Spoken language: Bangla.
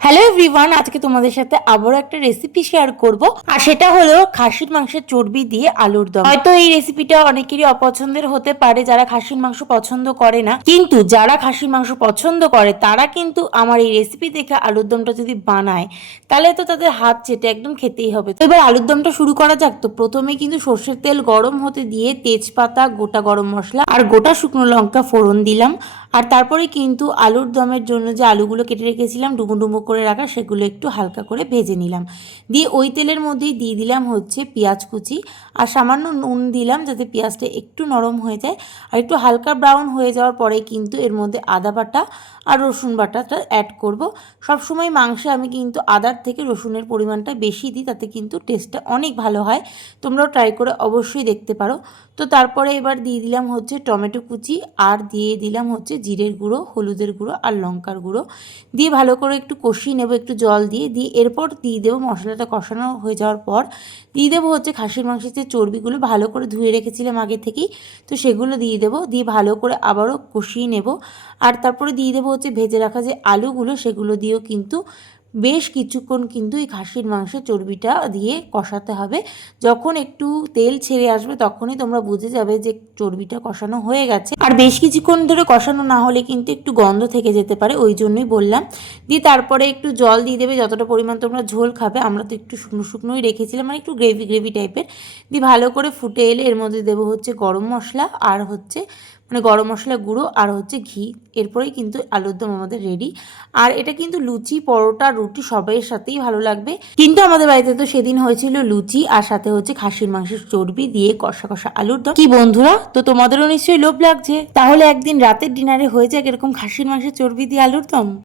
হ্যালো এভরিওয়ান, আজকে তোমাদের সাথে আবারও একটা রেসিপি শেয়ার করব। আর সেটা হলো খাসির মাংসের চর্বি দিয়ে আলুর দম। হয়তো এই রেসিপিটা অনেকেরই অপছন্দের হতে পারে, যারা খাসির মাংস পছন্দ করে না, কিন্তু যারা খাসির মাংস পছন্দ করে তারা কিন্তু আমার এই রেসিপি দেখে আলুর দমটা যদি বানায় তাহলে তো তাদের হাত চেটে একদম খেতেই হবে। তো এবার আলুর দমটা শুরু করা যাক। তো প্রথমে কিন্তু সর্ষের তেল গরম হতে দিয়ে তেজপাতা, গোটা গরম মশলা আর গোটা শুকনো লঙ্কা ফোড়ন দিলাম। আর তারপরে কিন্তু আলুর দমের জন্য যে আলুগুলো কেটে রেখেছিলাম ডুমো ডুমো করে রাখা, সেগুলো একটু হালকা করে ভেজে নিলাম। দিয়ে ওই তেলের মধ্যেই দিয়ে দিলাম হচ্ছে পেঁয়াজ কুচি আর সামান্য নুন দিলাম, যাতে পেঁয়াজটা একটু নরম হয়ে যায়। আর একটু হালকা ব্রাউন হয়ে যাওয়ার পরে কিন্তু এর মধ্যে আদা বাটা আর রসুন বাটাটা অ্যাড করব। সবসময় মাংসে আমি কিন্তু আদার থেকে রসুনের পরিমাণটা বেশি দিই, তাতে কিন্তু টেস্টটা অনেক ভালো হয়। তোমরাও ট্রাই করে অবশ্যই দেখতে পারো। তো তারপরে এবার দিয়ে দিলাম হচ্ছে টমেটো কুচি আর দিয়ে দিলাম হচ্ছে জিরের গুঁড়ো, হলুদের গুঁড়ো আর লঙ্কার গুঁড়ো দিয়ে ভালো করে একটু কষিয়ে নেব একটু জল দিয়ে। এরপর দিয়ে দেবো, মশলাটা কষানো হয়ে যাওয়ার পর দিয়ে দেবো হচ্ছে খাসির মাংসের যে চর্বিগুলো ভালো করে ধুয়ে রেখেছিলাম আগে থেকেই, তো সেগুলো দিয়ে দেবো। দিয়ে ভালো করে আবারও কষিয়ে নেব। আর তারপরে দিয়ে দেবো হচ্ছে ভেজে রাখা যে আলুগুলো, সেগুলো দিয়েও কিন্তু বেশ কিছুক্ষণ কিন্তু এই খাসির মাংসের চর্বিটা দিয়ে কষাতে হবে। যখন একটু তেল ছেড়ে আসবে তখনই তোমরা বুঝে যাবে যে চর্বিটা কষানো হয়ে গেছে। আর বেশ কিছুক্ষণ ধরে কষানো না হলে কিন্তু একটু গন্ধ থেকে যেতে পারে, ওই জন্যই বললাম। দিয়ে তারপরে একটু জল দিয়ে দেবে যতটা পরিমাণ তোমরা ঝোল খাবে। আমরা তো একটু শুকনো শুকনোই রেখেছিলাম, মানে একটু গ্রেভি গ্রেভি টাইপের। দিয়ে ভালো করে ফুটে এলে এর মধ্যে দেবো হচ্ছে গরম মশলা আর হচ্ছে মানে গরম মশলা গুঁড়ো আর হচ্ছে ঘি। এরপরেই কিন্তু আলুর দম আমাদের রেডি। আর এটা কিন্তু লুচি, পরোটা, রুটি সবাইয়ের সাথেই ভালো লাগবে। কিন্তু আমাদের বাড়িতে তো সেদিন হয়েছিল লুচি আর সাথে হচ্ছে খাসির মাংসের চর্বি দিয়ে কষা কষা আলুর দম। কি বন্ধুরা, তো তোমাদেরও নিশ্চয়ই লোভ লাগছে? তাহলে একদিন রাতের ডিনারে হয়ে যাক এরকম খাসির মাংসের চর্বি দিয়ে আলুর দম।